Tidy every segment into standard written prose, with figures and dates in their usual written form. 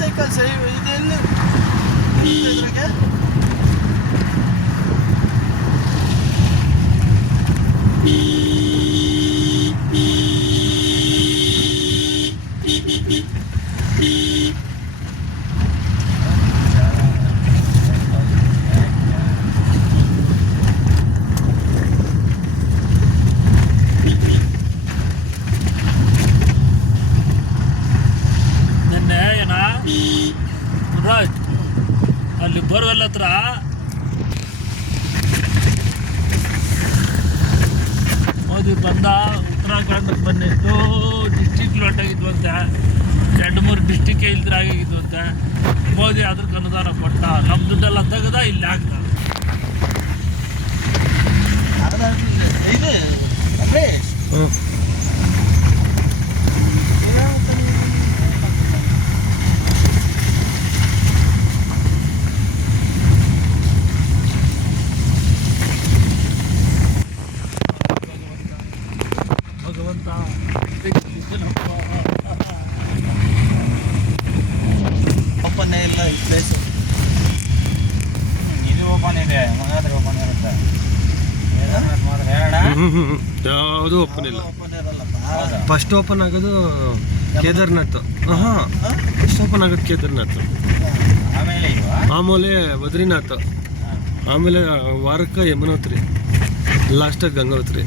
Cycle ಸೈ ಇದೆಲ್ಲ ಇದ್ರಾಗೆ ಅಲ್ಲಿ ಬೋರ್ವೆಲ್ ಹತ್ರ ಮೋದಿ ಬಂದ. ಉತ್ತರಾಖಂಡಕ್ಕೆ ಬಂದಿತ್ತು, ಡಿಸ್ಟಿಕ್ ಹೊಂಟಾಗಿದ್ವಂತೆ, 2-3 ಡಿಸ್ಟಿಕ್ ಇಲ್ದ್ರೆ ಆಗಿದ್ವಂತೆ. ಮೋದಿ ಅದಕ್ಕೆ ಅನುದಾನ ಕೊಟ್ಟ, ನಮ್ಮ ದುಡ್ಡೆಲ್ಲ ತೆಗೆದ ಇಲ್ಲಿ ಹಾಕ್ತ. ಭಗವಂತ ಓಪನ್ ಇಲ್ಲ ಈ ಪ್ಲೇಸು. ಇದು ಓಪನ್ ಇದೆ, ಮಗಾದ್ರೆ ಓಪನ್ ಇರುತ್ತೆ. ಯಾವುದು ಓಪನ್ ಇಲ್ಲ. ಓಪನ್ ಇರಲ್ಲಪ್ಪ. ಫಸ್ಟ್ ಓಪನ್ ಆಗೋದು ಕೇದಾರ್ನಾಥ್. ಫಸ್ಟ್ ಓಪನ್ ಆಗೋದು ಕೇದಾರ್ನಾಥ್, ಆಮೇಲೆ ಇಲ್ವಾ? ಆಮೇಲೆ ಬದ್ರಿನಾಥ್, ಆಮೇಲೆ ವಾರಕ್ಕೆ ಯಮುನೋತ್ರಿ, ಲಾಸ್ಟಾಗಿ ಗಂಗೋತ್ರಿ.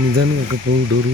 ನಿಧಾನ ಡೋರು